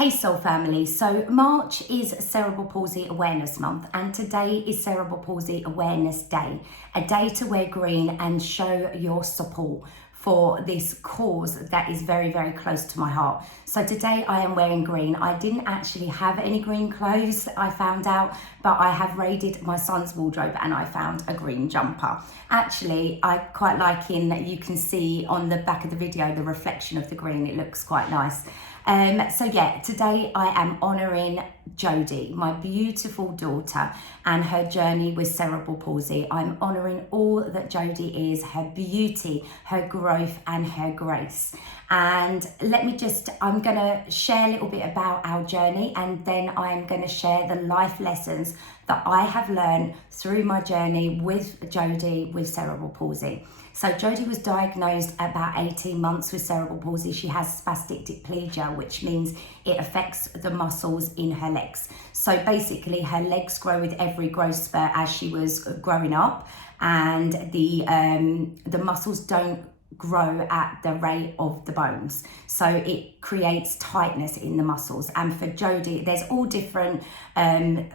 Hey Soul Family, so March is Cerebral Palsy Awareness Month and today is Cerebral Palsy Awareness Day, a day to wear green and show your support for this cause that is very, very close to my heart. So today I am wearing green. I didn't actually have any green clothes, I found out, but I have raided my son's wardrobe and I found a green jumper. Actually, I quite like in that you can see on the back of the video the reflection of the green. It looks quite nice. So yeah, today I am honouring Jodie, my beautiful daughter, and her journey with cerebral palsy. I'm honouring all that Jodie is, her beauty, her growth and her grace. And I'm going to share a little bit about our journey, and then I'm going to share the life lessons that I have learned through my journey with Jodie with cerebral palsy. So Jodie was diagnosed at about 18 months with cerebral palsy. She has spastic diplegia, which means it affects the muscles in her legs. So basically her legs grow with every growth spurt as she was growing up, and the muscles don't grow at the rate of the bones, so it creates tightness in the muscles. And for Jodie, there's all different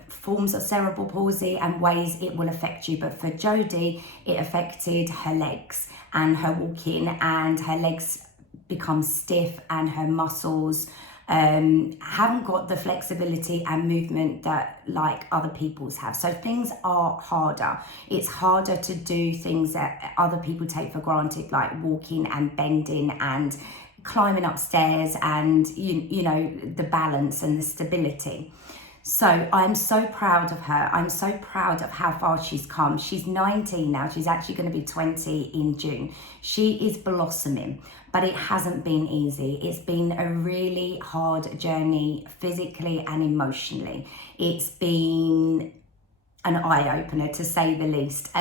forms of cerebral palsy and ways it will affect you, but for Jodie it affected her legs and her walking, and her legs become stiff and her muscles haven't got the flexibility and movement that like other people's have. So things are harder. It's harder to do things that other people take for granted, like walking and bending and climbing upstairs and you know the balance and the stability. So I'm so proud of her. I'm so proud of how far she's come. She's 19 now. She's actually going to be 20 in June. She is blossoming, but it hasn't been easy. It's been a really hard journey physically and emotionally. It's been an eye-opener, to say the least.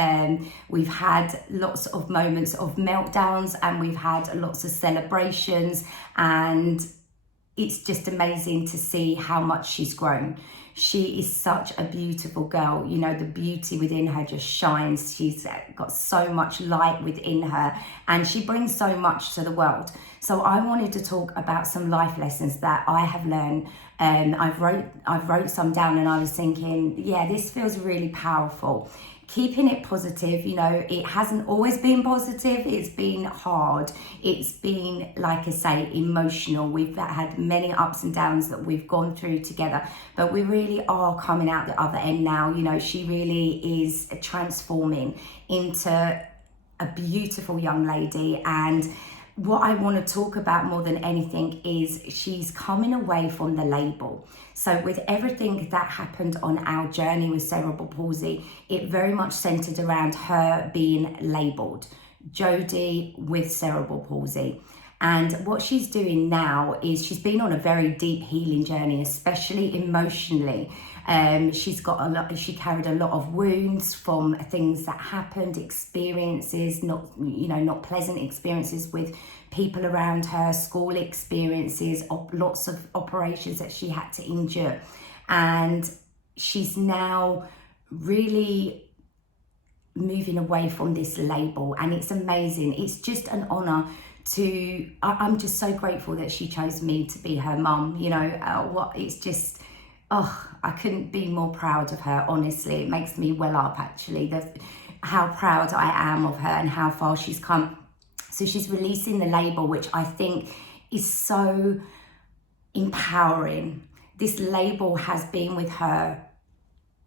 We've had lots of moments of meltdowns and we've had lots of celebrations, and it's just amazing to see how much she's grown. She is such a beautiful girl. You know, the beauty within her just shines. She's got so much light within her and she brings so much to the world. So I wanted to talk about some life lessons that I have learned. I've wrote some down and I was thinking, yeah, this feels really powerful. Keeping it positive, you know, it hasn't always been positive. It's been hard. It's been, like I say, emotional. We've had many ups and downs that we've gone through together, but we really are coming out the other end now. You know, she really is transforming into a beautiful young lady. And what I want to talk about more than anything is she's coming away from the label. So with everything that happened on our journey with cerebral palsy, it very much centered around her being labeled, Jodie with cerebral palsy. And what she's doing now is she's been on a very deep healing journey, especially emotionally. She carried a lot of wounds from things that happened, experiences, not pleasant experiences with people around her, school experiences, lots of operations that she had to endure. And she's now really moving away from this label, and it's amazing. It's just an honor I'm just so grateful that she chose me to be her mum. You know, I couldn't be more proud of her, honestly. It makes me well up, actually, how proud I am of her and how far she's come. So she's releasing the label, which I think is so empowering. This label has been with her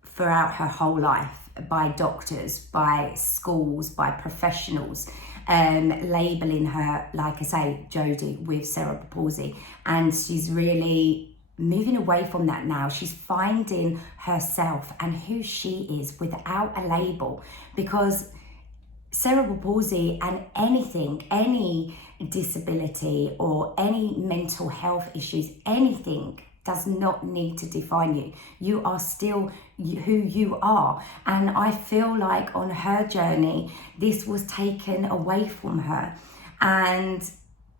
throughout her whole life, by doctors, by schools, by professionals, labeling her, like I say, Jodie with cerebral palsy. And she's really moving away from that now. She's finding herself and who she is without a label, because cerebral palsy and any disability or any mental health issues, anything does not need to define you. You are still who you are. And I feel like on her journey, this was taken away from her and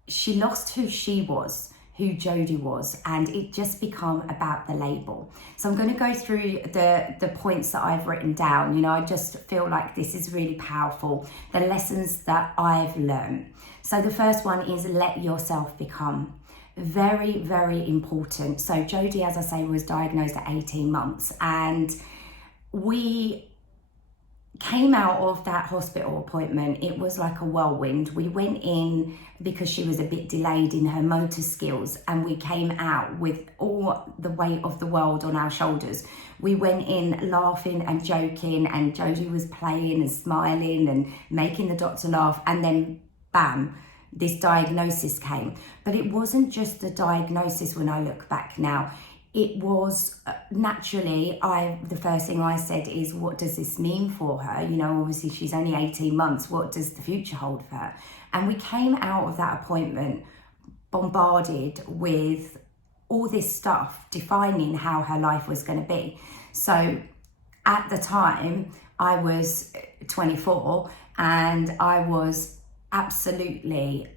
she lost who she was, who Jodie was, and it just become about the label. So I'm going to go through the points that I've written down. You know, I just feel like this is really powerful, the lessons that I've learned. So the first one is let yourself become. very, very important. So Jodie, as I say, was diagnosed at 18 months, and we came out of that hospital appointment. It was like a whirlwind. We went in because she was a bit delayed in her motor skills, and we came out with all the weight of the world on our shoulders. We went in laughing and joking, and Jodie was playing and smiling and making the doctor laugh, and then bam, this diagnosis came. But it wasn't just the diagnosis when I look back now. It was naturally, the first thing I said is, what does this mean for her? You know, obviously she's only 18 months. What does the future hold for her? And we came out of that appointment bombarded with all this stuff defining how her life was going to be. So at the time, I was 24 and I was absolutely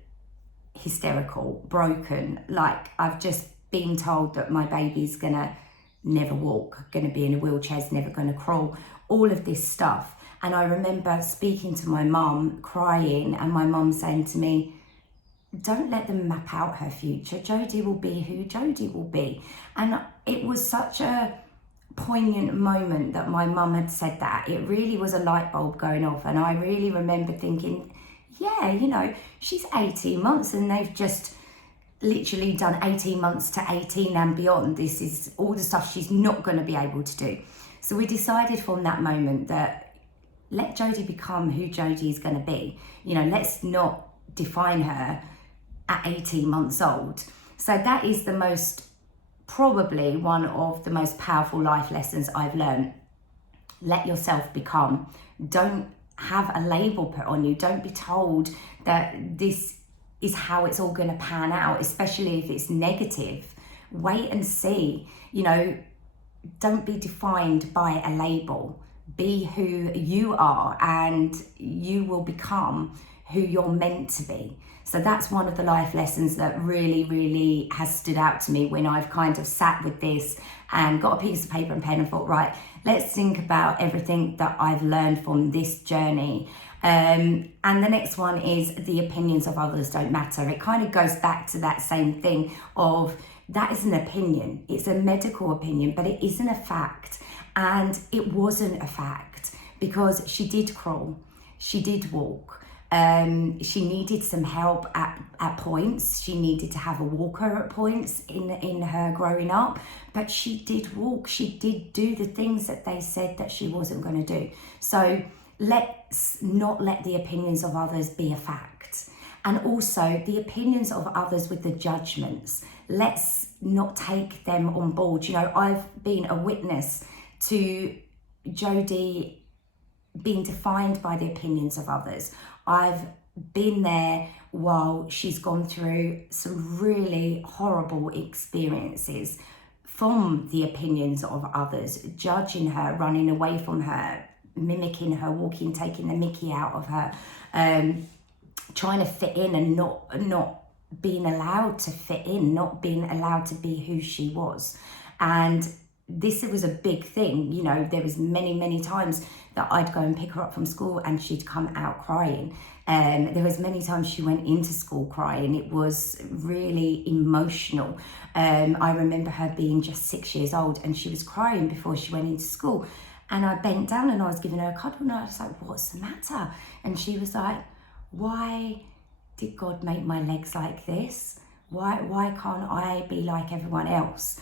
hysterical, broken. Like, I've just been told that my baby's gonna never walk, gonna be in a wheelchair, is never gonna crawl, all of this stuff. And I remember speaking to my mum, crying, and my mum saying to me, don't let them map out her future. Jodie will be who Jodie will be. And it was such a poignant moment that my mum had said that. It really was a light bulb going off. And I really remember thinking, yeah, you know, she's 18 months and they've just literally done 18 months to 18 and beyond. This is all the stuff she's not going to be able to do. So we decided from that moment that let Jodie become who Jodie is going to be. You know, let's not define her at 18 months old. So that is probably one of the most powerful life lessons I've learned. Let yourself become. Don't have a label put on you. Don't be told that this is how it's all going to pan out, especially if it's negative. Wait and see. You know, don't be defined by a label. Be who you are, and you will become who you're meant to be. So that's one of the life lessons that really, really has stood out to me when I've kind of sat with this and got a piece of paper and pen and thought, right, let's think about everything that I've learned from this journey. And the next one is the opinions of others don't matter. It kind of goes back to that same thing of, that is an opinion. It's a medical opinion, but it isn't a fact. And it wasn't a fact because she did crawl, she did walk. She needed some help at points. She needed to have a walker at points in her growing up, but she did walk. She did do the things that they said that she wasn't going to do. So let's not let the opinions of others be a fact. And also the opinions of others with the judgments. Let's not take them on board. You know, I've been a witness to Jodie being defined by the opinions of others. I've been there while she's gone through some really horrible experiences from the opinions of others, judging her, running away from her, mimicking her walking, taking the mickey out of her, trying to fit in and not being allowed to fit in, not being allowed to be who she was. And this was a big thing. You know, there was many times that I'd go and pick her up from school and she'd come out crying. There was many times she went into school crying. It was really emotional. I remember her being just 6 years old and she was crying before she went into school. And I bent down and I was giving her a cuddle and I was like, what's the matter? And she was like, why did God make my legs like this? Why can't I be like everyone else?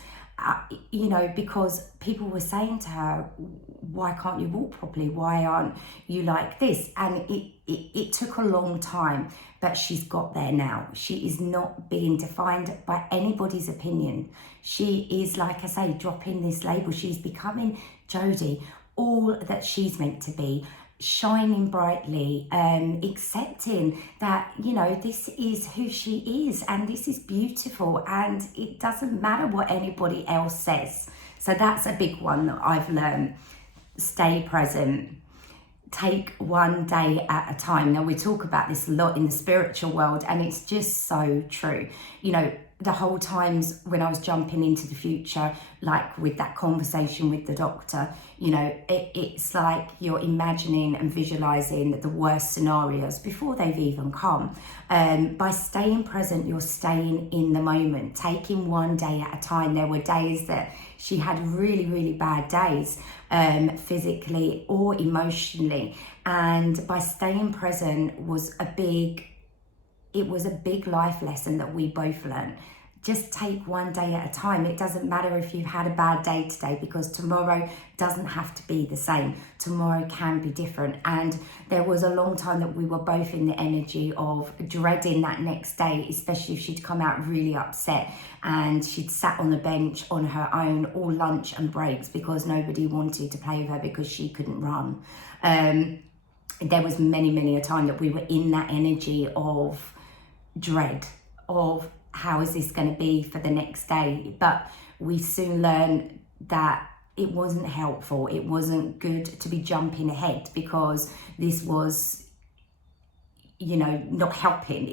You know, because people were saying to her, why can't you walk properly? Why aren't you like this? And it took a long time, but she's got there now. She is not being defined by anybody's opinion. She is, like I say, dropping this label. She's becoming Jodie, all that she's meant to be, shining brightly, accepting that, you know, this is who she is and this is beautiful and it doesn't matter what anybody else says. So that's a big one that I've learned. Stay present. Take one day at a time. Now, we talk about this a lot in the spiritual world and it's just so true. You know, the whole times when I was jumping into the future, like with that conversation with the doctor, you know, it's like you're imagining and visualizing the worst scenarios before they've even come. By staying present, you're staying in the moment, taking one day at a time. There were days that she had really, really bad days, physically or emotionally. And by staying present was a big life lesson that we both learned. Just take one day at a time. It doesn't matter if you've had a bad day today, because tomorrow doesn't have to be the same. Tomorrow can be different. And there was a long time that we were both in the energy of dreading that next day, especially if she'd come out really upset and she'd sat on the bench on her own all lunch and breaks because nobody wanted to play with her because she couldn't run. There was many a time that we were in that energy of dread of how is this going to be for the next day. But we soon learned that it wasn't helpful. It wasn't good to be jumping ahead, because this was, you know, not helping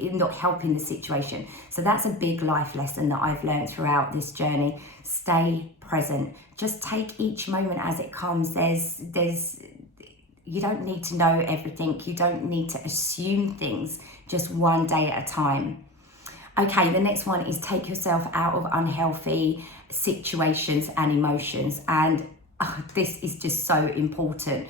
the situation. So that's a big life lesson that I've learned throughout this journey. Stay present. Just take each moment as it comes. You don't need to know everything. You don't need to assume things. Just one day at a time. Okay, the next one is take yourself out of unhealthy situations and emotions. And this is just so important.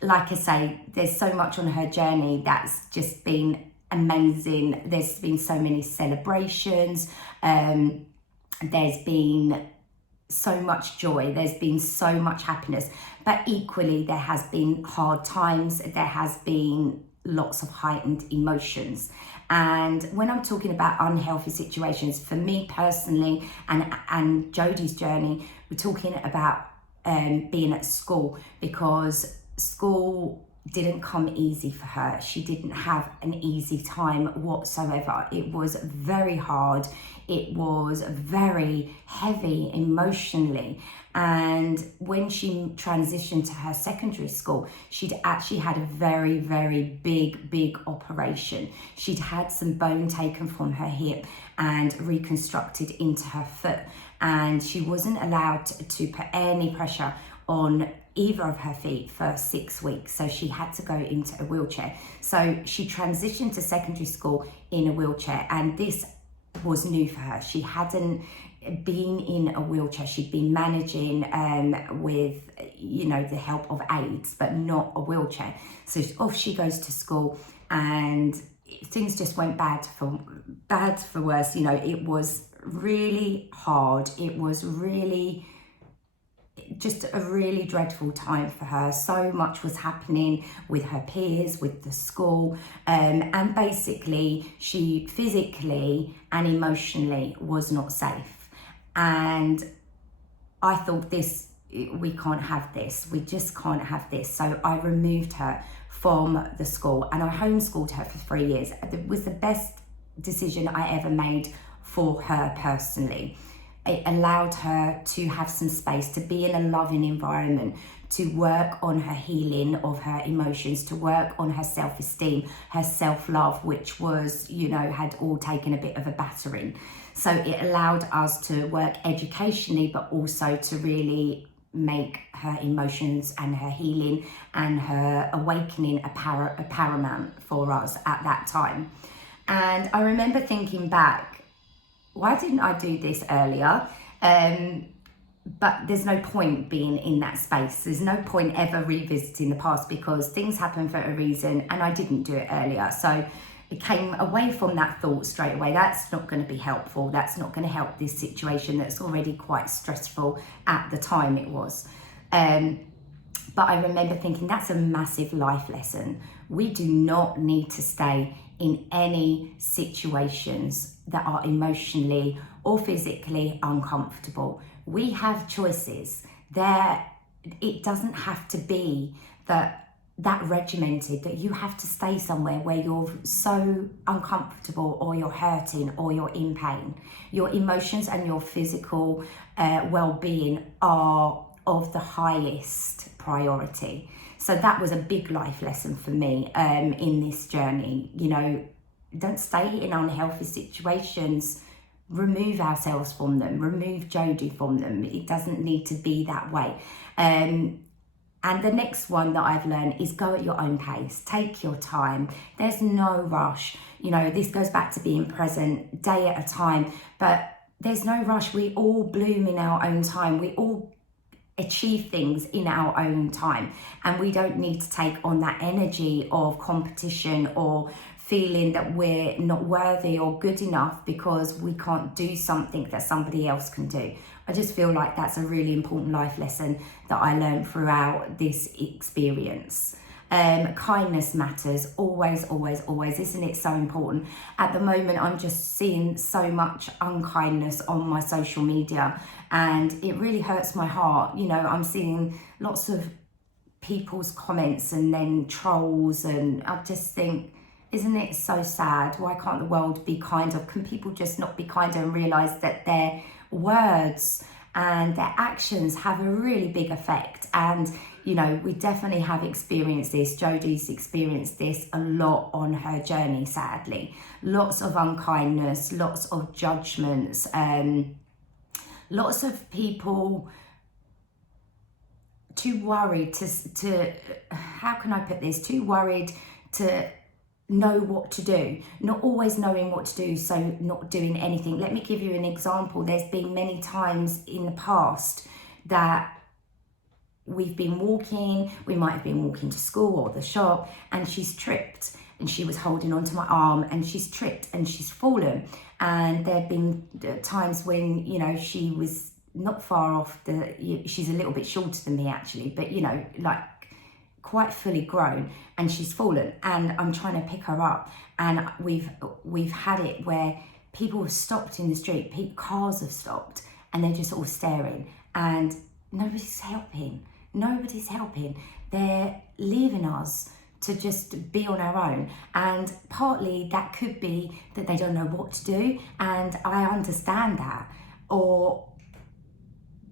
Like I say, there's so much on her journey that's just been amazing. There's been so many celebrations. There's been so much joy. There's been so much happiness. But equally, there has been hard times. There has been lots of heightened emotions. And when I'm talking about unhealthy situations, for me personally and Jodie's journey, we're talking about being at school, because school didn't come easy for her. She didn't have an easy time whatsoever. It was very hard. It was very heavy emotionally. And when she transitioned to her secondary school, she'd actually had a very big operation. She'd had some bone taken from her hip and reconstructed into her foot. And she wasn't allowed to put any pressure on either of her feet for 6 weeks. So she had to go into a wheelchair. So she transitioned to secondary school in a wheelchair, and this was new for her. She hadn't been in a wheelchair. She'd been managing with, you know, the help of aids, but not a wheelchair. So off she goes to school, and things just went bad for worse. You know, it was really hard. It was really just a really dreadful time for her. So much was happening with her peers, with the school, and basically she physically and emotionally was not safe. And I thought, we can't have this. We just can't have this. So I removed her from the school and I homeschooled her for 3 years. It was the best decision I ever made for her personally. It allowed her to have some space, to be in a loving environment, to work on her healing of her emotions, to work on her self-esteem, her self-love, which was, you know, had all taken a bit of a battering. So it allowed us to work educationally, but also to really make her emotions and her healing and her awakening a paramount for us at that time. And I remember thinking back, why didn't I do this earlier? But there's no point being in that space. There's no point ever revisiting the past, because things happen for a reason and I didn't do it earlier. So it came away from that thought straight away. That's not going to be helpful. That's not going to help this situation that's already quite stressful. At the time it was. But I remember thinking, that's a massive life lesson. We do not need to stay in any situations that are emotionally or physically uncomfortable. We have choices. It doesn't have to be that regimented, that you have to stay somewhere where you're so uncomfortable or you're hurting or you're in pain. Your emotions and your physical well-being are of the highest priority. So that was a big life lesson for me in this journey. You know, don't stay in unhealthy situations remove ourselves from them, remove Jodie from them. It doesn't need to be that way. And the next one that I've learned is go at your own pace. Take your time. There's no rush. You know, this goes back to being present, day at a time. But there's no rush. We all bloom in our own time. We all achieve things in our own time. And we don't need to take on that energy of competition or feeling that we're not worthy or good enough because we can't do something that somebody else can do. I just feel like that's a really important life lesson that I learned throughout this experience. Kindness matters, always, always, always. Isn't it so important? At the moment, I'm just seeing so much unkindness on my social media, and it really hurts my heart. You know, I'm seeing lots of people's comments and then trolls, and I just think, isn't it so sad? Why can't the world be kinder? Can people just not be kinder and realise that their words and their actions have a really big effect? And you know, we definitely have experienced this. Jodie's experienced this a lot on her journey, sadly. Lots of unkindness, lots of judgments, lots of people too worried to how can I put this? Too worried to know what to do, not always knowing what to do, so not doing anything. Let me give you an example. There's been many times in the past that we've been walking, we might have been walking to school or the shop, and she's tripped, and she was holding onto my arm, and she's tripped and she's fallen. And there have been times when, you know, she was not far off she's a little bit shorter than me actually, but you know, like quite fully grown, and she's fallen, and I'm trying to pick her up, and we've had it where people have stopped in the street, cars have stopped, and they're just all staring, and nobody's helping. They're leaving us to just be on our own, and partly that could be that they don't know what to do, and I understand that.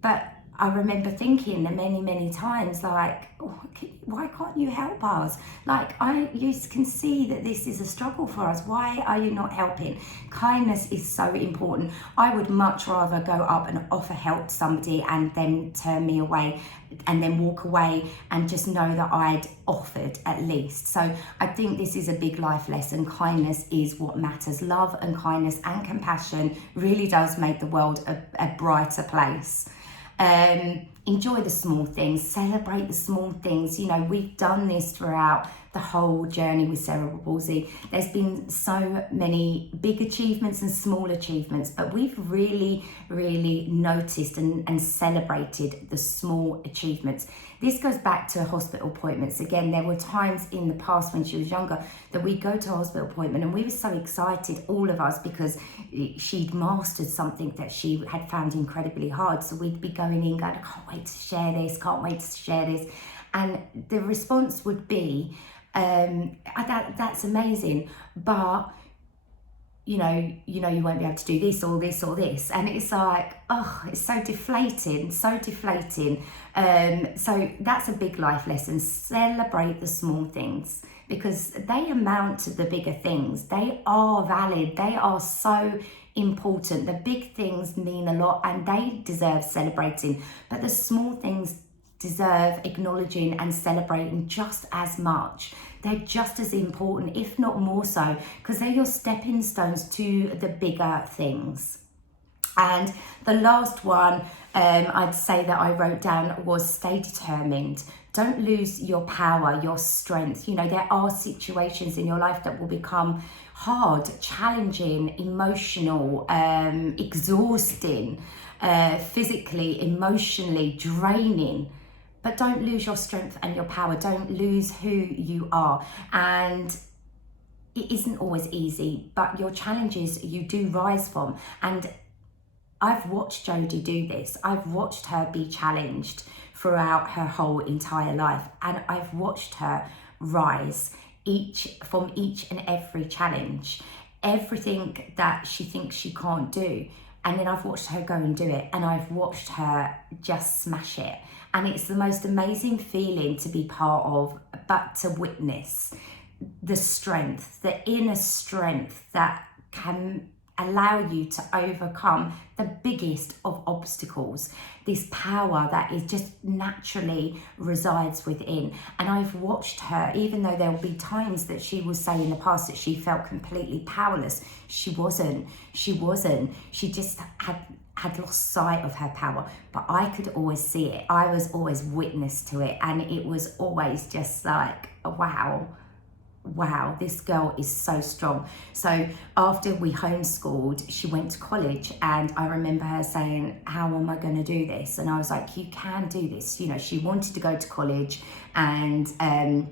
But I remember thinking many times, like, oh, why can't you help us? Like, you can see that this is a struggle for us. Why are you not helping? Kindness is so important. I would much rather go up and offer help to somebody and then turn me away and then walk away and just know that I'd offered at least. So I think this is a big life lesson. Kindness is what matters. Love and kindness and compassion really does make the world a brighter place. Enjoy the small things, celebrate the small things. You know, we've done this throughout the whole journey with Cerebral Palsy. There's been so many big achievements and small achievements, but we've really noticed and celebrated the small achievements. This goes back to hospital appointments. Again, there were times in the past when she was younger that we'd go to a hospital appointment and we were so excited, all of us, because she'd mastered something that she had found incredibly hard. So we'd be going in going, I can't wait to share this, can't wait to share this. And the response would be, that's amazing, but you know, you won't be able to do this or this or this. And it's like, oh, it's so deflating. So that's a big life lesson. Celebrate the small things because they amount to the bigger things. They are valid. They are so important. The big things mean a lot and they deserve celebrating, but the small things deserve acknowledging and celebrating just as much. They're just as important, if not more so, because they're your stepping stones to the bigger things. And the last one I'd say that I wrote down was stay determined. Don't lose your power, your strength. You know, there are situations in your life that will become hard, challenging, emotional, exhausting, physically, emotionally, draining. But don't lose your strength and your power. Don't lose who you are. And it isn't always easy, but your challenges you do rise from. And I've watched Jodie do this. I've watched her be challenged throughout her whole entire life. And I've watched her rise from each and every challenge. Everything that she thinks she can't do. And then I've watched her go and do it. And I've watched her just smash it. And it's the most amazing feeling to be part of, but to witness the strength, the inner strength that can allow you to overcome the biggest of obstacles, this power that is just naturally resides within. And I've watched her, even though there'll be times that she will say in the past that she felt completely powerless. She wasn't. She just had lost sight of her power, but I could always see it. I was always witness to it, and it was always just like, wow, this girl is so strong. So after we homeschooled, she went to college, and I remember her saying, how am I going to do this? And I was like, you can do this. You know, she wanted to go to college, and I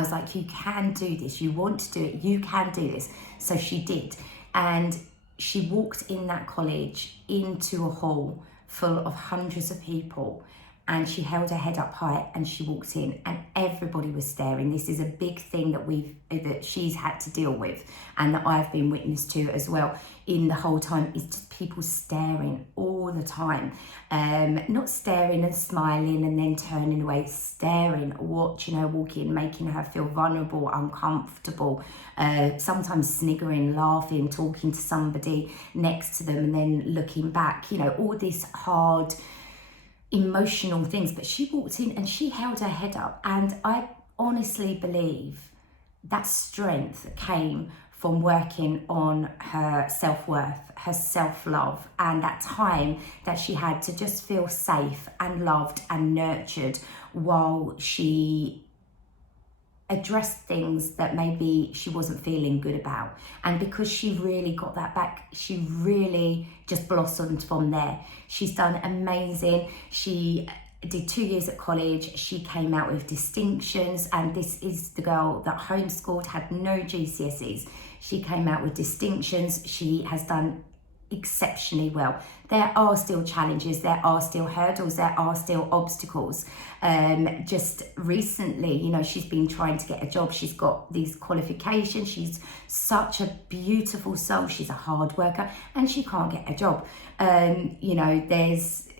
was like, you can do this. You want to do it. You can do this. So she did. And she walked in that college into a hall full of hundreds of people, and she held her head up high and she walked in, and everybody was staring. This is a big thing that she's had to deal with, and that I've been witness to as well in the whole time, is just people staring all the time. Not staring and smiling and then turning away, staring, watching her walk in, making her feel vulnerable, uncomfortable, sometimes sniggering, laughing, talking to somebody next to them and then looking back, you know, all this hard emotional things. But she walked in and she held her head up, and I honestly believe that strength came from working on her self-worth, her self-love, and that time that she had to just feel safe and loved and nurtured while she addressed things that maybe she wasn't feeling good about. And because she really got that back, she really just blossomed from there. She's done amazing. She did 2 years at college. She came out with distinctions, and this is the girl that homeschooled, had no GCSEs. She came out with distinctions. She has done exceptionally well. There are still challenges, there are still hurdles, there are still obstacles. Just recently, you know, she's been trying to get a job. She's got these qualifications. She's such a beautiful soul. She's a hard worker, and she can't get a job. You know, there's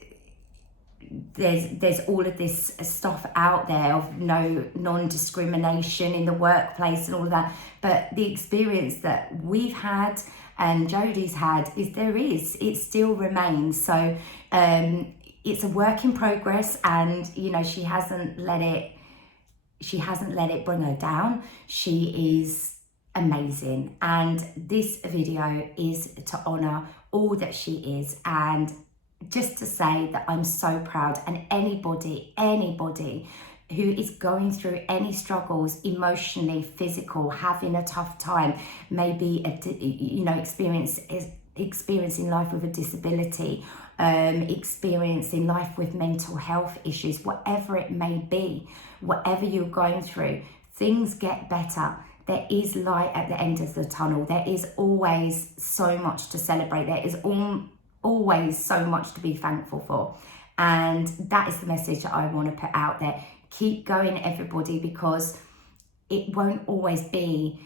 all of this stuff out there of non-discrimination in the workplace and all of that. But the experience that we've had and Jodie's had it still remains. So it's a work in progress, and you know, she hasn't let it bring her down. She is amazing, and this video is to honor all that she is, and just to say that I'm so proud. And anybody who is going through any struggles, emotionally, physical, having a tough time, maybe experiencing life with a disability, experiencing life with mental health issues, whatever it may be, whatever you're going through, things get better. There is light at the end of the tunnel. There is always so much to celebrate. There is always so much to be thankful for. And that is the message that I want to put out there. Keep going, everybody, because it won't always be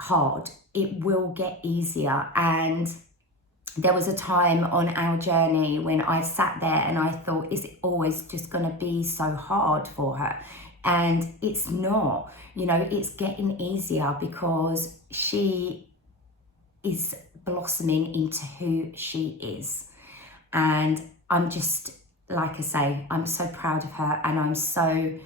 hard. It will get easier. And there was a time on our journey when I sat there and I thought, is it always just going to be so hard for her? And it's not. You know, it's getting easier because she is blossoming into who she is. And I'm just, like I say, I'm so proud of her, and I'm so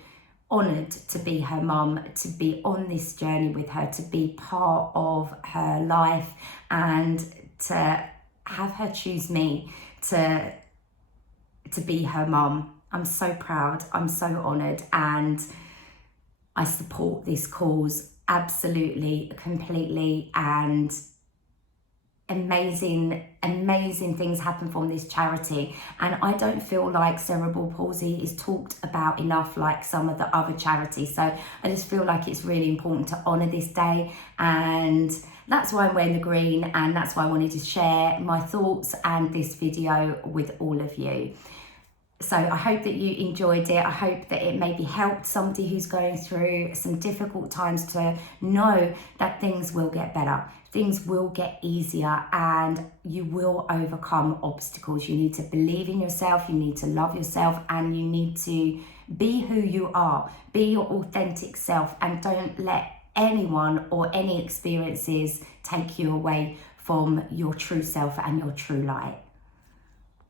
honoured to be her mum, to be on this journey with her, to be part of her life, and to have her choose me to be her mum. I'm so proud, I'm so honoured, and I support this cause absolutely, completely, and amazing things happen from this charity. And I don't feel like cerebral palsy is talked about enough like some of the other charities. So I just feel like it's really important to honour this day, and that's why I'm wearing the green, and that's why I wanted to share my thoughts and this video with all of you. So I hope that you enjoyed it. I hope that it maybe helped somebody who's going through some difficult times to know that things will get better. Things will get easier, and you will overcome obstacles. You need to believe in yourself, you need to love yourself, and you need to be who you are. Be your authentic self, and don't let anyone or any experiences take you away from your true self and your true light.